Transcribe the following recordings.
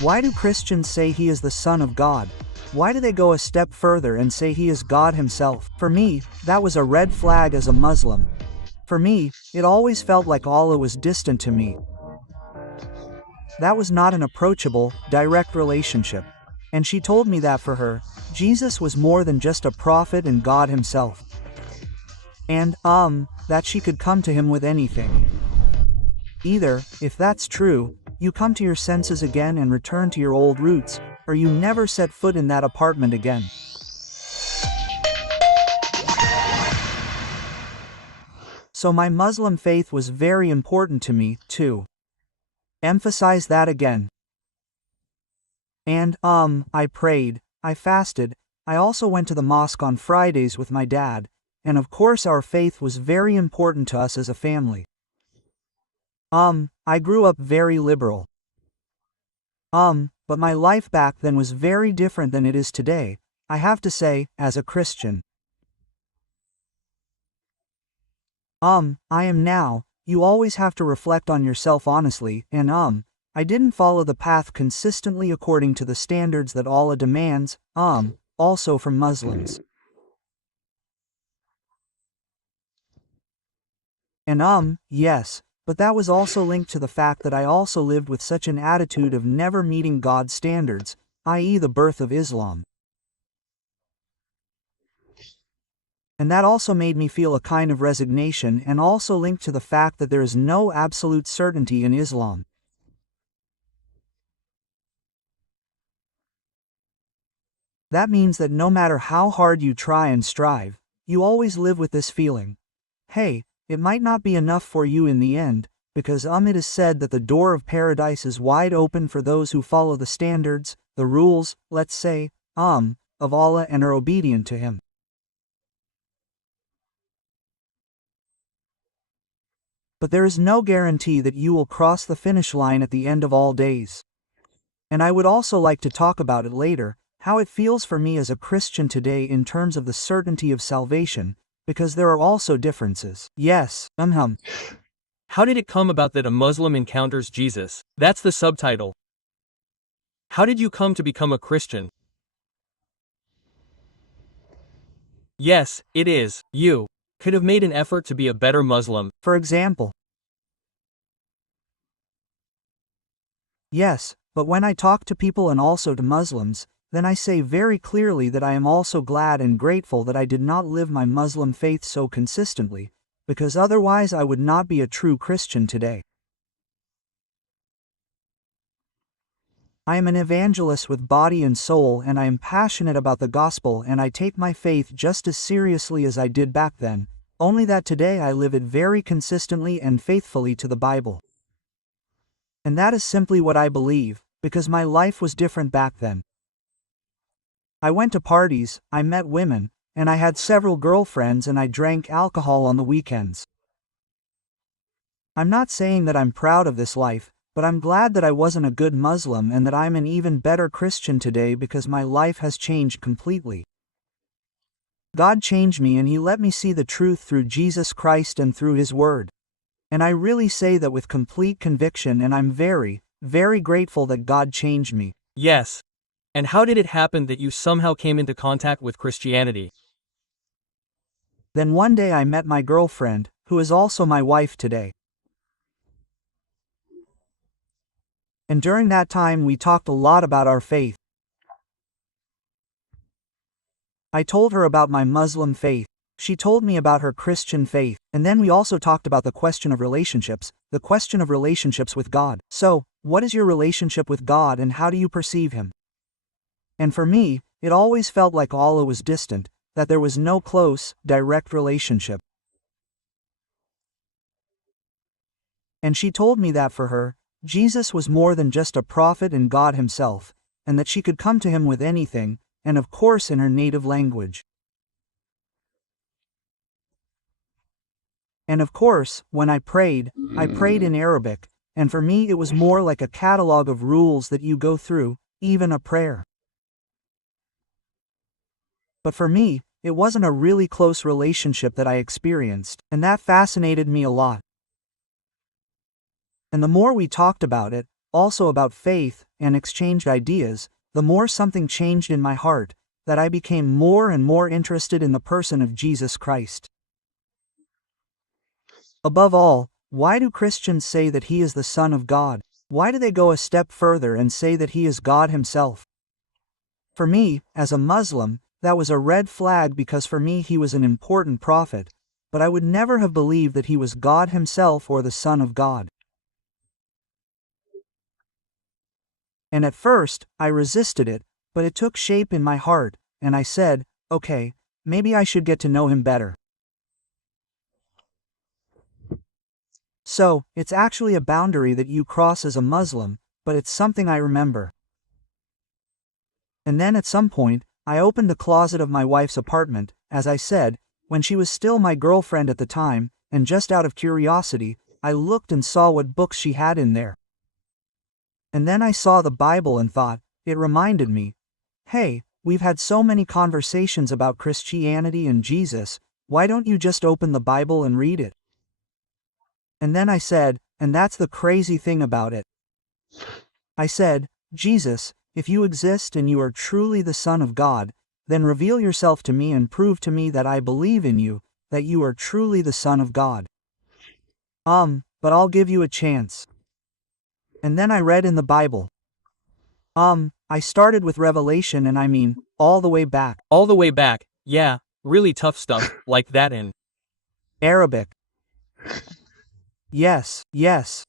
Why do Christians say he is the Son of God? Why do they go a step further and say he is God himself? For me, that was a red flag as a Muslim. For me, it always felt like Allah was distant to me. That was not an approachable, direct relationship. And she told me that for her, Jesus was more than just a prophet and God himself. And, that she could come to him with anything. Either, if that's true, you come to your senses again and return to your old roots, or you never set foot in that apartment again. So my Muslim faith was very important to me, too. Emphasize that again. And, I prayed, I fasted, I also went to the mosque on Fridays with my dad, and of course our faith was very important to us as a family. I grew up very liberal. But my life back then was very different than it is today, I have to say, as a Christian. I am now, you always have to reflect on yourself honestly, and I didn't follow the path consistently according to the standards that Allah demands, also from Muslims. And yes, but that was also linked to the fact that I also lived with such an attitude of never meeting God's standards, i.e. the birth of Islam. And that also made me feel a kind of resignation and also linked to the fact that there is no absolute certainty in Islam. That means that no matter how hard you try and strive, you always live with this feeling. Hey, it might not be enough for you in the end, because it is said that the door of paradise is wide open for those who follow the standards, the rules, let's say, of Allah and are obedient to him. But there is no guarantee that you will cross the finish line at the end of all days. And I would also like to talk about it later, how it feels for me as a Christian today in terms of the certainty of salvation, because there are also differences. Yes, How did it come about that a Muslim encounters Jesus? That's the subtitle. How did you come to become a Christian? Yes, it is. You could have made an effort to be a better Muslim. For example. Yes, but when I talk to people and also to Muslims, then I say very clearly that I am also glad and grateful that I did not live my Muslim faith so consistently, because otherwise I would not be a true Christian today. I am an evangelist with body and soul, and I am passionate about the gospel, and I take my faith just as seriously as I did back then, only that today I live it very consistently and faithfully to the Bible. And that is simply what I believe, because my life was different back then. I went to parties, I met women, and I had several girlfriends, and I drank alcohol on the weekends. I'm not saying that I'm proud of this life, but I'm glad that I wasn't a good Muslim and that I'm an even better Christian today because my life has changed completely. God changed me and He let me see the truth through Jesus Christ and through His Word. And I really say that with complete conviction, and I'm very, very grateful that God changed me. Yes. And how did it happen that you somehow came into contact with Christianity? Then one day I met my girlfriend, who is also my wife today. And during that time we talked a lot about our faith. I told her about my Muslim faith, she told me about her Christian faith, and then we also talked about the question of relationships, the question of relationships with God. So, what is your relationship with God and how do you perceive Him? And for me, it always felt like Allah was distant, that there was no close, direct relationship. And she told me that for her, Jesus was more than just a prophet and God Himself, and that she could come to Him with anything, and of course in her native language. And of course, when I prayed in Arabic, and for me it was more like a catalog of rules that you go through, even a prayer. But for me, it wasn't a really close relationship that I experienced, and that fascinated me a lot. And the more we talked about it, also about faith, and exchanged ideas, the more something changed in my heart, that I became more and more interested in the person of Jesus Christ. Above all, why do Christians say that he is the Son of God? Why do they go a step further and say that he is God himself? For me, as a Muslim, that was a red flag because for me he was an important prophet, but I would never have believed that he was God himself or the Son of God. And at first, I resisted it, but it took shape in my heart, and I said, okay, maybe I should get to know him better. So, it's actually a boundary that you cross as a Muslim, but it's something I remember. And then at some point, I opened the closet of my wife's apartment, as I said, when she was still my girlfriend at the time, and just out of curiosity, I looked and saw what books she had in there. And then I saw the Bible and thought, it reminded me, hey, we've had so many conversations about Christianity and Jesus, why don't you just open the Bible and read it? And then I said, and that's the crazy thing about it. I said, Jesus, if you exist and you are truly the Son of God, then reveal yourself to me and prove to me that I believe in you, that you are truly the Son of God. But I'll give you a chance. And then I read in the Bible. I started with Revelation and I mean, all the way back. All the way back, yeah, really tough stuff, like that in Arabic. Yes,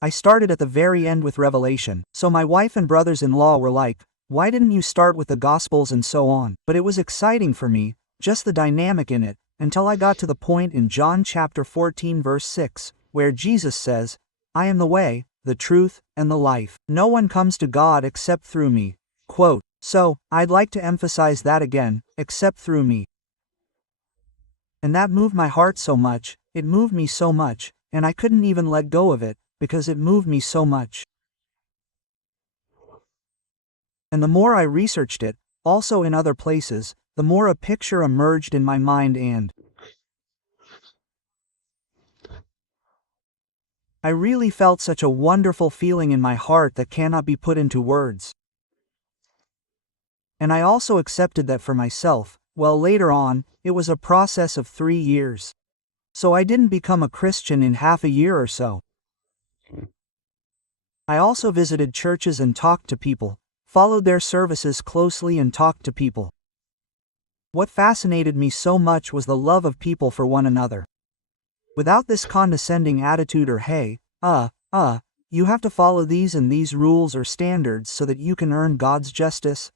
I started at the very end with Revelation, so my wife and brothers-in-law were like, why didn't you start with the Gospels and so on? But it was exciting for me, just the dynamic in it, until I got to the point in John chapter 14 verse 6, where Jesus says, I am the way, the truth, and the life. No one comes to God except through me. Quote. So, I'd like to emphasize that again, except through me. And that moved my heart so much, it moved me so much, and I couldn't even let go of it, because it moved me so much. And the more I researched it, also in other places, the more a picture emerged in my mind and I really felt such a wonderful feeling in my heart that cannot be put into words. And I also accepted that for myself, well later on, it was a process of 3 years. So I didn't become a Christian in half a year or so. I also visited churches and talked to people, followed their services closely and talked to people. What fascinated me so much was the love of people for one another. Without this condescending attitude or hey, you have to follow these and these rules or standards so that you can earn God's justice,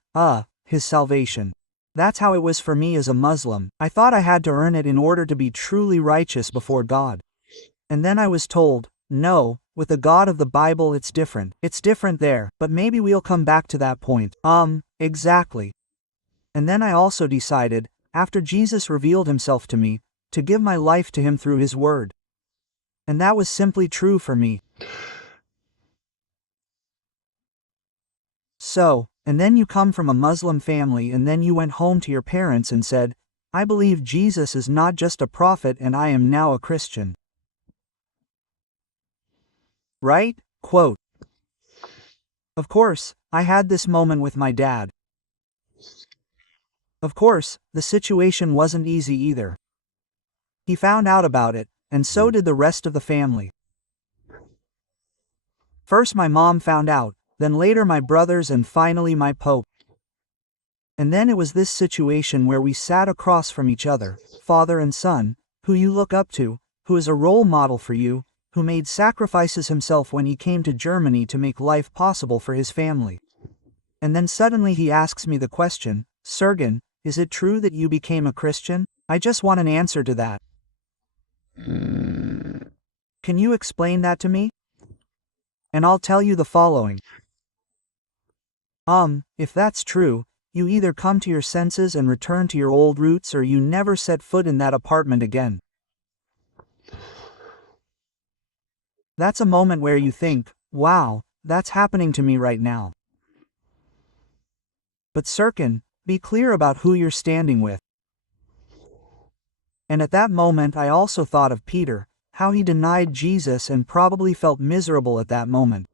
his salvation. That's how it was for me as a Muslim. I thought I had to earn it in order to be truly righteous before God. And then I was told, no, with the God of the Bible it's different. It's different there, but maybe we'll come back to that point. Exactly. And then I also decided, after Jesus revealed himself to me, to give my life to him through his word. And that was simply true for me. So, and then you come from a Muslim family and then you went home to your parents and said, I believe Jesus is not just a prophet and I am now a Christian. Right? Quote. Of course, I had this moment with my dad. Of course, the situation wasn't easy either. He found out about it, and so did the rest of the family. First my mom found out, then later my brothers and finally my pope. And then it was this situation where we sat across from each other, father and son, who you look up to, who is a role model for you, who made sacrifices himself when he came to Germany to make life possible for his family. And then suddenly he asks me the question, Serkan, is it true that you became a Christian? I just want an answer to that. Can you explain that to me? And I'll tell you the following. If that's true, you either come to your senses and return to your old roots or you never set foot in that apartment again. That's a moment where you think, wow, that's happening to me right now. But Serkan, be clear about who you're standing with. And at that moment I also thought of Peter, how he denied Jesus and probably felt miserable at that moment.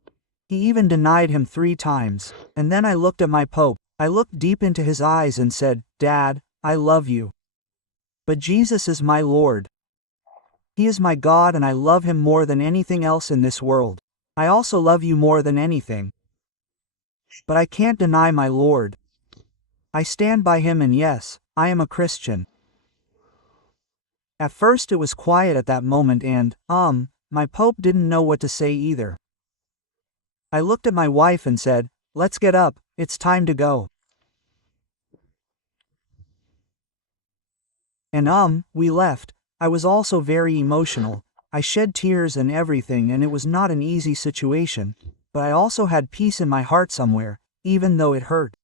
He even denied him 3 times. And then I looked at my Pope. I looked deep into his eyes and said, "Dad, I love you. But Jesus is my Lord. He is my God and I love him more than anything else in this world. I also love you more than anything. But I can't deny my Lord. I stand by him and yes, I am a Christian." At first it was quiet at that moment and, my Pope didn't know what to say either. I looked at my wife and said, "Let's get up, it's time to go." And we left. I was also very emotional. I shed tears and everything and it was not an easy situation, but I also had peace in my heart somewhere, even though it hurt.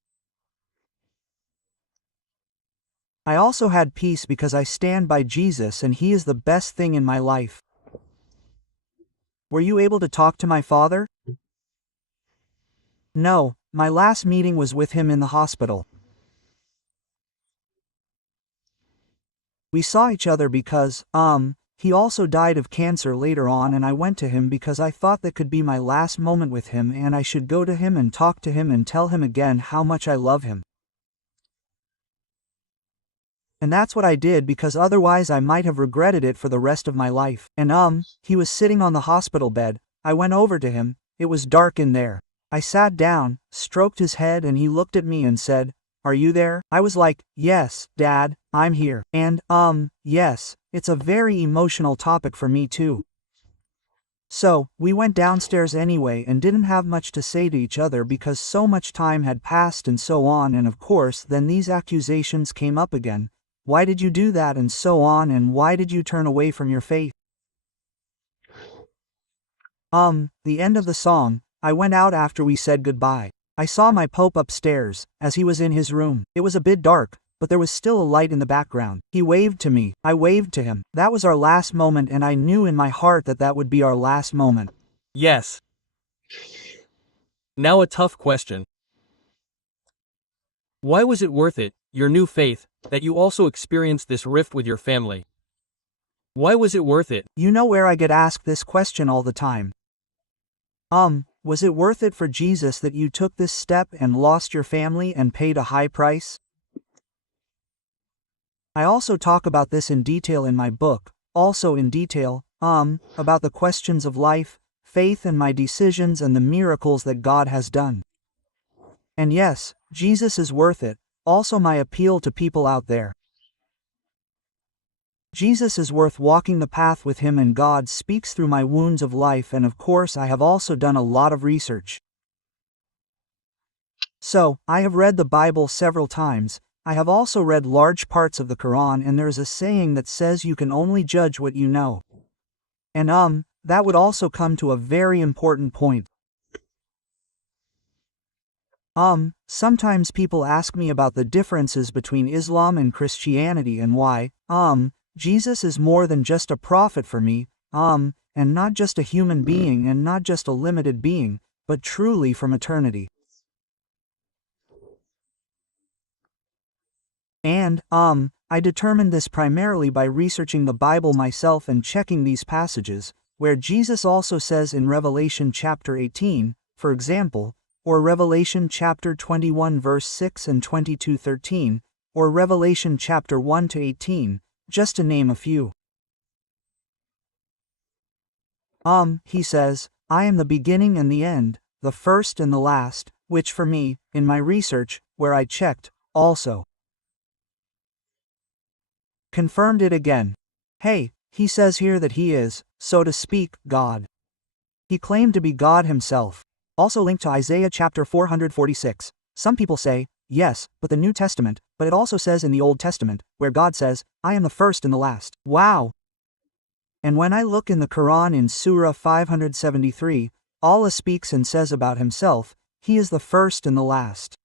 I also had peace because I stand by Jesus and he is the best thing in my life. Were you able to talk to my father? No, my last meeting was with him in the hospital. We saw each other because, he also died of cancer later on and I went to him because I thought that could be my last moment with him and I should go to him and talk to him and tell him again how much I love him. And that's what I did because otherwise I might have regretted it for the rest of my life. And he was sitting on the hospital bed. I went over to him. It was dark in there. I sat down, stroked his head and he looked at me and said, "Are you there?" I was like, "Yes, Dad, I'm here." And, yes, it's a very emotional topic for me too. So, we went downstairs anyway and didn't have much to say to each other because so much time had passed and so on and of course then these accusations came up again. Why did you do that and so on and why did you turn away from your faith? The end of the song, I went out after we said goodbye. I saw my Pope upstairs, as he was in his room. It was a bit dark, but there was still a light in the background. He waved to me. I waved to him. That was our last moment and I knew in my heart that that would be our last moment. Yes. Now a tough question. Why was it worth it, your new faith, that you also experienced this rift with your family? Why was it worth it? You know where I get asked this question all the time. Was it worth it for Jesus that you took this step and lost your family and paid a high price? I also talk about this in detail in my book, also in detail, about the questions of life, faith and my decisions and the miracles that God has done. And yes, Jesus is worth it, also my appeal to people out there. Jesus is worth walking the path with him and God speaks through my wounds of life and of course I have also done a lot of research. So, I have read the Bible several times. I have also read large parts of the Quran and there is a saying that says you can only judge what you know. And that would also come to a very important point. Sometimes people ask me about the differences between Islam and Christianity and why, Jesus is more than just a prophet for me, and not just a human being and not just a limited being, but truly from eternity. And, I determined this primarily by researching the Bible myself and checking these passages, where Jesus also says in Revelation chapter 18, for example, or Revelation chapter 21 verse 6 and 22:13, or Revelation chapter 1 to 18, just to name a few. He says, "I am the beginning and the end, the first and the last," which for me, in my research, where I checked, also confirmed it again. Hey, he says here that he is, so to speak, God. He claimed to be God himself. Also linked to Isaiah chapter 446. Some people say, yes, but the New Testament, but it also says in the Old Testament, where God says, "I am the first and the last." Wow! And when I look in the Quran in Surah 573, Allah speaks and says about himself, he is the first and the last.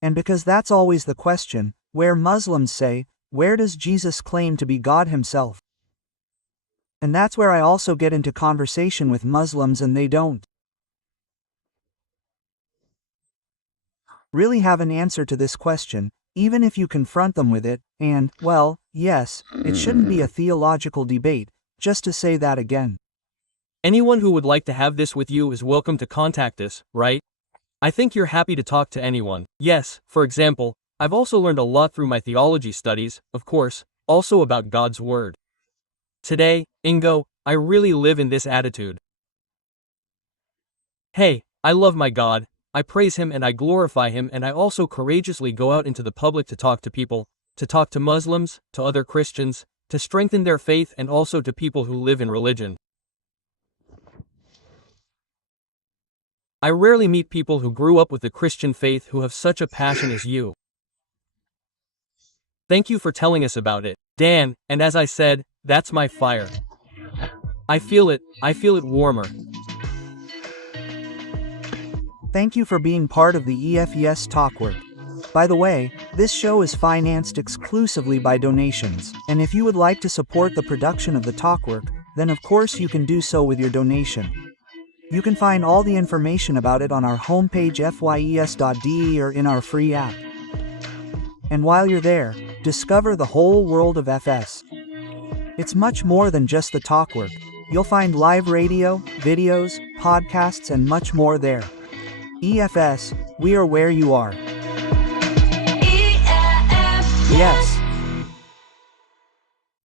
And because that's always the question, where Muslims say, where does Jesus claim to be God himself? And that's where I also get into conversation with Muslims and they don't really have an answer to this question, even if you confront them with it, and, well, yes, it shouldn't be a theological debate, just to say that again. Anyone who would like to have this with you is welcome to contact us, right? I think you're happy to talk to anyone. Yes, for example, I've also learned a lot through my theology studies, of course, also about God's Word. Today, Ingo, I really live in this attitude. Hey, I love my God, I praise Him and I glorify Him, and I also courageously go out into the public to talk to people, to talk to Muslims, to other Christians, to strengthen their faith, and also to people who live in religion. I rarely meet people who grew up with the Christian faith who have such a passion as you. Thank you for telling us about it, Dan, and as I said, that's my fire. I feel it warmer. Thank you for being part of the EFES Talkwork. By the way, this show is financed exclusively by donations, and if you would like to support the production of the Talkwork, then of course you can do so with your donation. You can find all the information about it on our homepage fyes.de or in our free app. And while you're there, discover the whole world of FS. It's much more than just the Talkwork. You'll find live radio, videos, podcasts, and much more there. EFS, we are where you are. EFS. Yes.